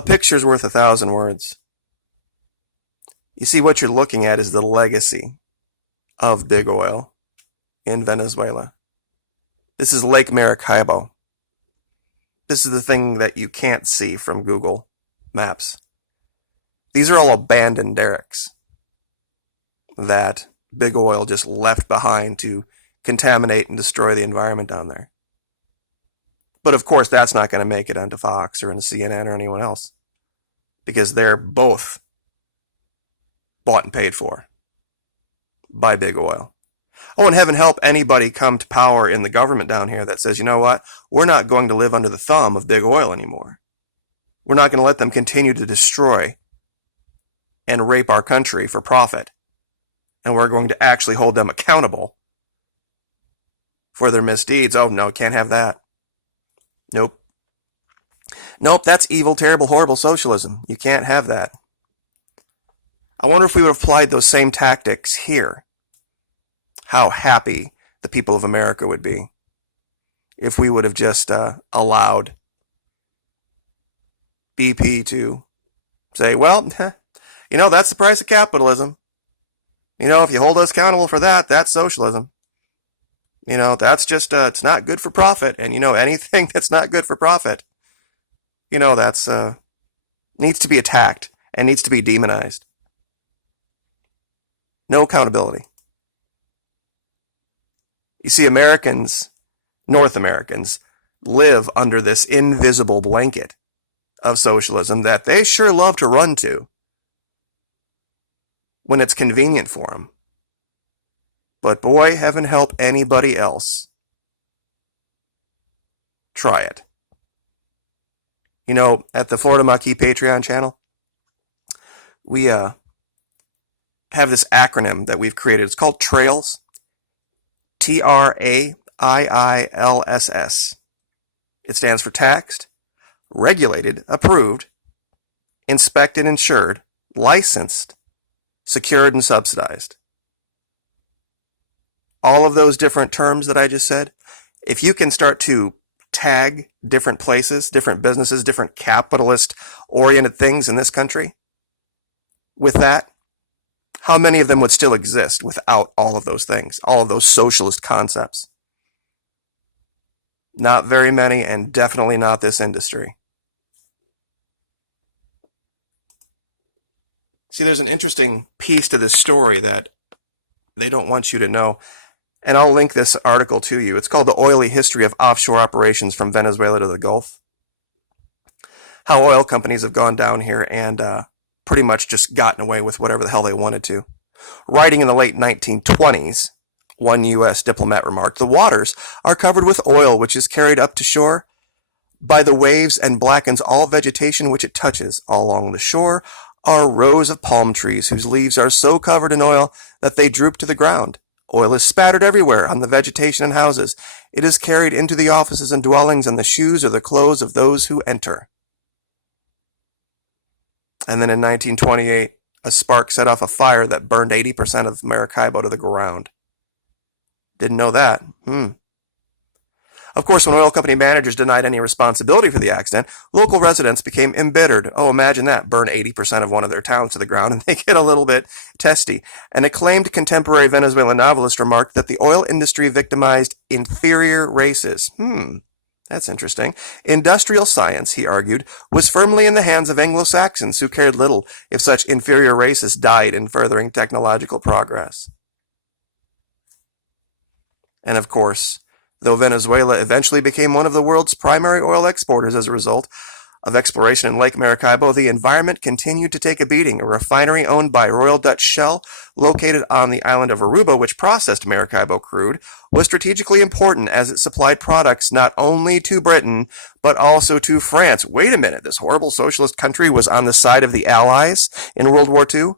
A picture's worth 1,000 words. You see, what you're looking at is the legacy of big oil in Venezuela. This is Lake Maracaibo. This is the thing that you can't see from Google Maps. These are all abandoned derricks that big oil just left behind to contaminate and destroy the environment down there. But of course, that's not going to make it onto Fox or into CNN or anyone else, because they're both bought and paid for by big oil. Oh, and heaven help anybody come to power in the government down here that says, you know what, we're not going to live under the thumb of big oil anymore. We're not going to let them continue to destroy and rape our country for profit. And we're going to actually hold them accountable for their misdeeds. Oh, no, can't have that. Nope. Nope, that's evil, terrible, horrible socialism. You can't have that. I wonder if we would have applied those same tactics here. How happy the people of America would be if we would have just allowed BP to say, well, you know, that's the price of capitalism. You know, if you hold us accountable for that, that's socialism. You know, that's just, it's not good for profit. And, you know, anything that's not good for profit, you know, that's, needs to be attacked and needs to be demonized. No accountability. You see, Americans, North Americans, live under this invisible blanket of socialism that they sure love to run to when it's convenient for them. But boy, heaven help anybody else try it. You know, at the Florida Maquis Patreon channel, we have this acronym that we've created. It's called TRAILS. TRAIILSS. It stands for taxed, regulated, approved, inspected, insured, licensed, secured, and subsidized. All of those different terms that I just said, if you can start to tag different places, different businesses, different capitalist-oriented things in this country with that, how many of them would still exist without all of those things, all of those socialist concepts? Not very many, and definitely not this industry. See, there's an interesting piece to this story that they don't want you to know, and I'll link this article to you. It's called The Oily History of Offshore Operations from Venezuela to the Gulf. How oil companies have gone down here and pretty much just gotten away with whatever the hell they wanted to. Writing in the late 1920s, one U.S. diplomat remarked, "The waters are covered with oil which is carried up to shore by the waves and blackens all vegetation which it touches. All along the shore are rows of palm trees whose leaves are so covered in oil that they droop to the ground. Oil is spattered everywhere on the vegetation and houses. It is carried into the offices and dwellings and the shoes or the clothes of those who enter." And then in 1928, a spark set off a fire that burned 80% of Maracaibo to the ground. Didn't know that. Of course, when oil company managers denied any responsibility for the accident, local residents became embittered. Oh, imagine that. Burn 80% of one of their towns to the ground, and they get a little bit testy. An acclaimed contemporary Venezuelan novelist remarked that the oil industry victimized inferior races. That's interesting. Industrial science, he argued, was firmly in the hands of Anglo-Saxons who cared little if such inferior races died in furthering technological progress. And of course, though Venezuela eventually became one of the world's primary oil exporters as a result of exploration in Lake Maracaibo, the environment continued to take a beating. A refinery owned by Royal Dutch Shell, located on the island of Aruba, which processed Maracaibo crude, was strategically important as it supplied products not only to Britain, but also to France. Wait a minute, this horrible socialist country was on the side of the Allies in World War II?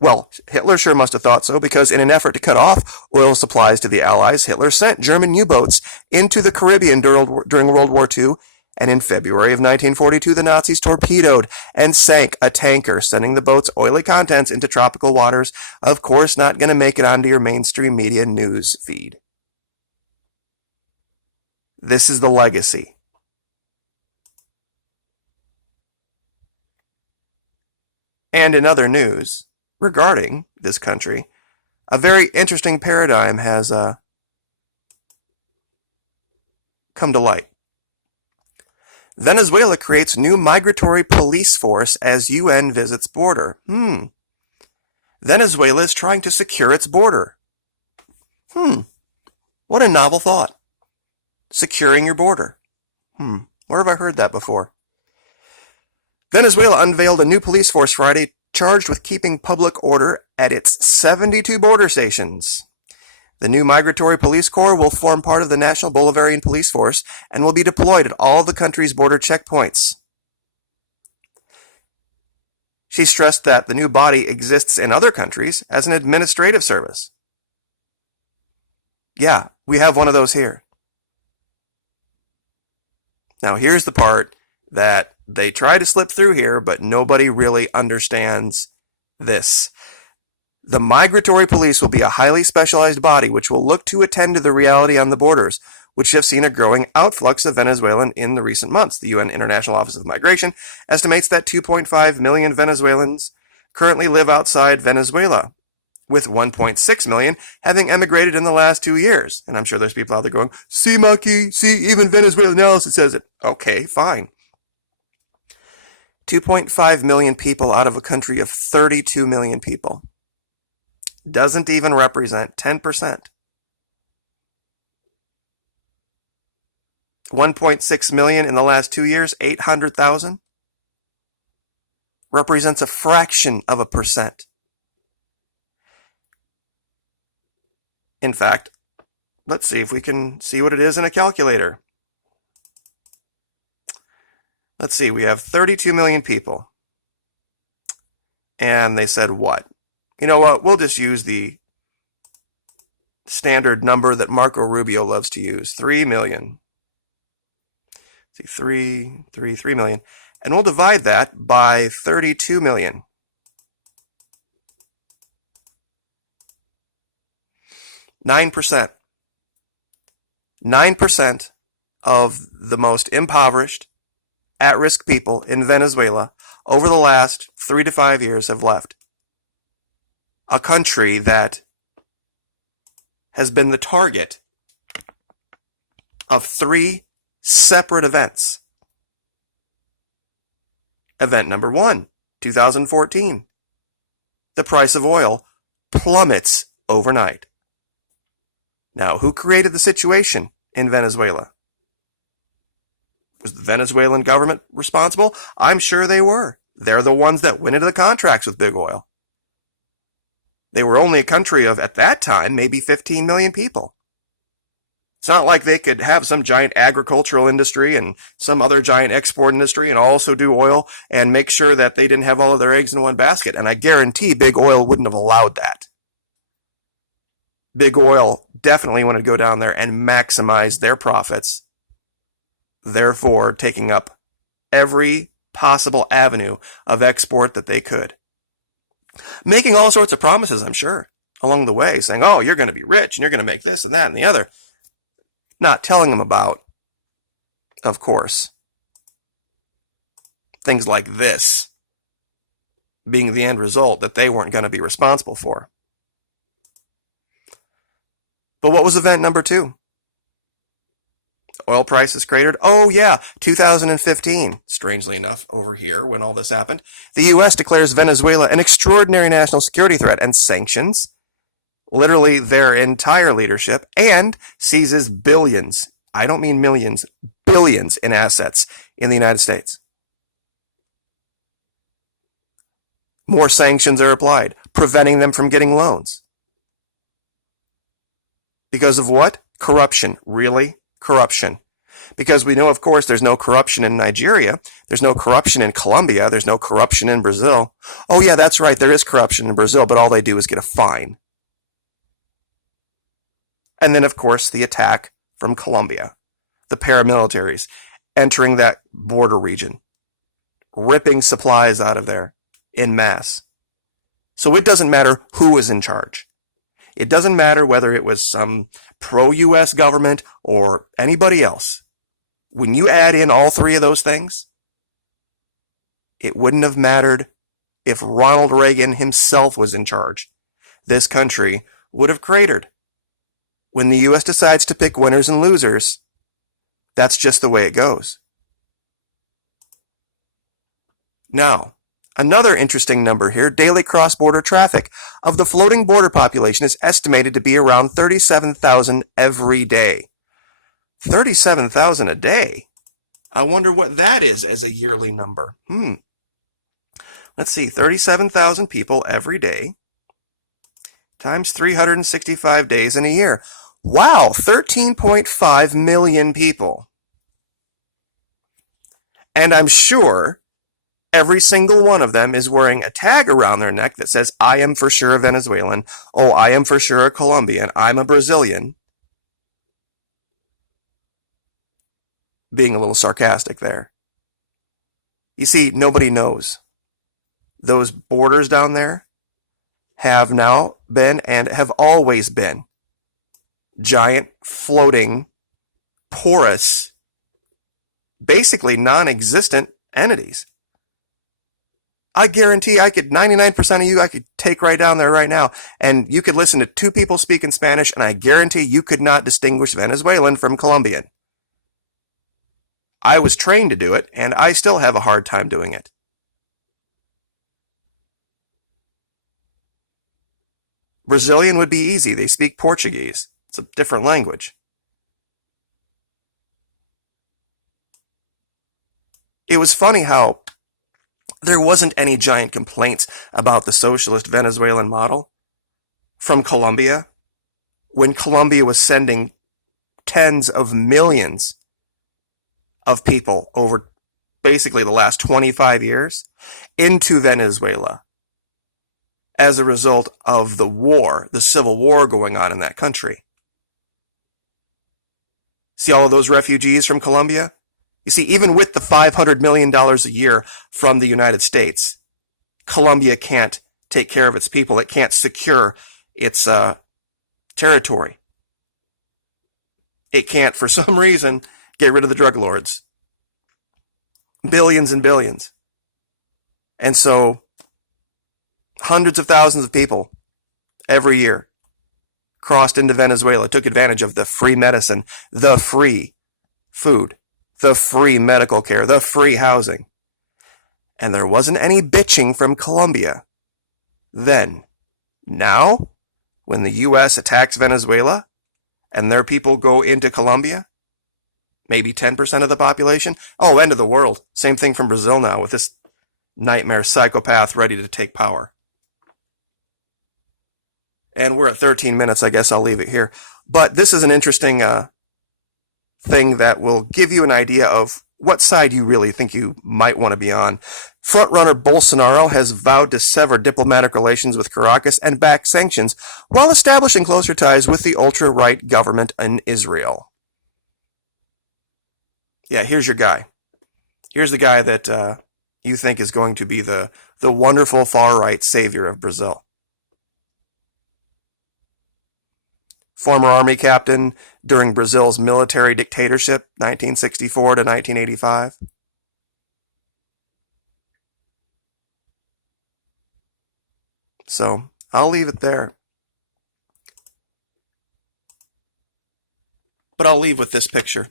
Well, Hitler sure must have thought so, because in an effort to cut off oil supplies to the Allies, Hitler sent German U-boats into the Caribbean during World War II, and in February of 1942, the Nazis torpedoed and sank a tanker, sending the boat's oily contents into tropical waters. Of course, not going to make it onto your mainstream media news feed. This is the legacy And in other news regarding this country, a very interesting paradigm has come to light. Venezuela creates new migratory police force as UN visits border. Venezuela is trying to secure its border. What a novel thought. Securing your border. Where have I heard that before? Venezuela unveiled a new police force Friday charged with keeping public order at its 72 border stations. The new Migratory Police Corps will form part of the National Bolivarian Police Force and will be deployed at all the country's border checkpoints. She stressed that the new body exists in other countries as an administrative service. Yeah, we have one of those here. Now here's the part that they try to slip through here, but nobody really understands this. The migratory police will be a highly specialized body which will look to attend to the reality on the borders, which have seen a growing outflux of Venezuelans in the recent months. The UN International Office of Migration estimates that 2.5 million Venezuelans currently live outside Venezuela, with 1.6 million having emigrated in the last 2 years. And I'm sure there's people out there going, see, Maki, see, even Venezuela analysis says it. Okay, fine. 2.5 million people out of a country of 32 million people. Doesn't even represent 10%. 1.6 million in the last 2 years, 800,000, represents a fraction of a percent. In fact, let's see if we can see what it is in a calculator. Let's see, we have 32 million people. And they said what? You know what, we'll just use the standard number that Marco Rubio loves to use, 3 million. See, 3 million. And we'll divide that by 32 million. 9%. 9% of the most impoverished, at-risk people in Venezuela over the last 3 to 5 years have left. A country that has been the target of 3 separate events. Event number 1, 2014. The price of oil plummets overnight. Now, who created the situation in Venezuela? Was the Venezuelan government responsible? I'm sure they were. They're the ones that went into the contracts with big oil. They were only a country of, at that time, maybe 15 million people. It's not like they could have some giant agricultural industry and some other giant export industry and also do oil and make sure that they didn't have all of their eggs in one basket. And I guarantee big oil wouldn't have allowed that. Big oil definitely wanted to go down there and maximize their profits, therefore taking up every possible avenue of export that they could. Making all sorts of promises, I'm sure, along the way, saying, oh, you're going to be rich and you're going to make this and that and the other. Not telling them about, of course, things like this being the end result that they weren't going to be responsible for. But what was event number 2? Oil prices cratered. Oh yeah, 2015. Strangely enough, over here, when all this happened, the U.S. declares Venezuela an extraordinary national security threat and sanctions, literally their entire leadership, and seizes billions, I don't mean millions, billions in assets in the United States. More sanctions are applied, preventing them from getting loans. Because of what? Corruption. Really? Corruption. Because we know, of course, there's no corruption in Nigeria. There's no corruption in Colombia. There's no corruption in Brazil. Oh, yeah, that's right. There is corruption in Brazil, but all they do is get a fine. And then, of course, the attack from Colombia. The paramilitaries entering that border region. Ripping supplies out of there en masse. So it doesn't matter who is in charge. It doesn't matter whether it was some pro-U.S. government or anybody else. When you add in all 3 of those things, it wouldn't have mattered if Ronald Reagan himself was in charge, this country would have cratered. When the U.S. decides to pick winners and losers, that's just the way it goes. Now, another interesting number here, daily cross-border traffic of the floating border population is estimated to be around 37,000 every day. 37,000 a day? I wonder what that is as a yearly number. Let's see, 37,000 people every day times 365 days in a year. Wow, 13.5 million people. And I'm sure every single one of them is wearing a tag around their neck that says, I am for sure a Venezuelan. Oh, I am for sure a Colombian. I'm a Brazilian. Being a little sarcastic there. You see, nobody knows. Those borders down there have now been and have always been giant, floating, porous, basically non-existent entities. I guarantee 99% of you I could take right down there right now, and you could listen to two people speak in Spanish, and I guarantee you could not distinguish Venezuelan from Colombian. I was trained to do it, and I still have a hard time doing it. Brazilian would be easy. They speak Portuguese. It's a different language. It was funny how there wasn't any giant complaints about the socialist Venezuelan model from Colombia when Colombia was sending tens of millions of people over basically the last 25 years into Venezuela as a result of the war, the civil war going on in that country. See all of those refugees from Colombia? You see, even with the $500 million a year from the United States, Colombia can't take care of its people. It can't secure its territory. It can't, for some reason, get rid of the drug lords. Billions and billions. And so, hundreds of thousands of people every year crossed into Venezuela, took advantage of the free medicine, the free food, the free medical care, the free housing. And there wasn't any bitching from Colombia then. Now, when the U.S. attacks Venezuela and their people go into Colombia, maybe 10% of the population, oh, end of the world. Same thing from Brazil now with this nightmare psychopath ready to take power. And we're at 13 minutes, I guess I'll leave it here. But this is an interesting thing that will give you an idea of what side you really think you might want to be on. Frontrunner Bolsonaro has vowed to sever diplomatic relations with Caracas and back sanctions while establishing closer ties with the ultra-right government in Israel. Yeah, here's your guy. Here's the guy that you think is going to be the wonderful far-right savior of Brazil. Former army captain during Brazil's military dictatorship, 1964 to 1985. So, I'll leave it there. But I'll leave with this picture.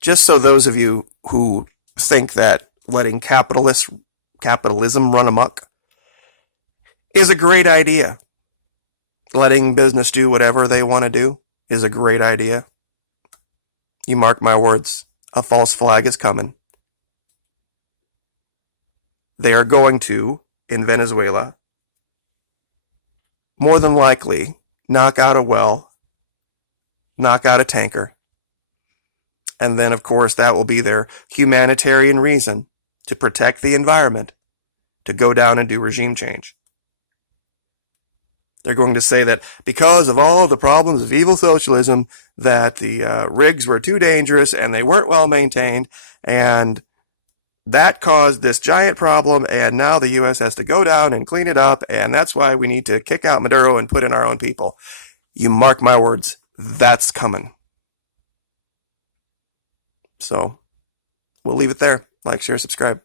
Just so those of you who think that letting capitalism run amok is a great idea. Letting business do whatever they want to do is a great idea. You mark my words, a false flag is coming. They are going to, in Venezuela, more than likely, knock out a well, knock out a tanker, and then, of course, that will be their humanitarian reason to protect the environment, to go down and do regime change. They're going to say that because of all the problems of evil socialism, that the rigs were too dangerous and they weren't well maintained, and that caused this giant problem, and now the U.S. has to go down and clean it up, and that's why we need to kick out Maduro and put in our own people. You mark my words, that's coming. So, we'll leave it there. Like, share, subscribe.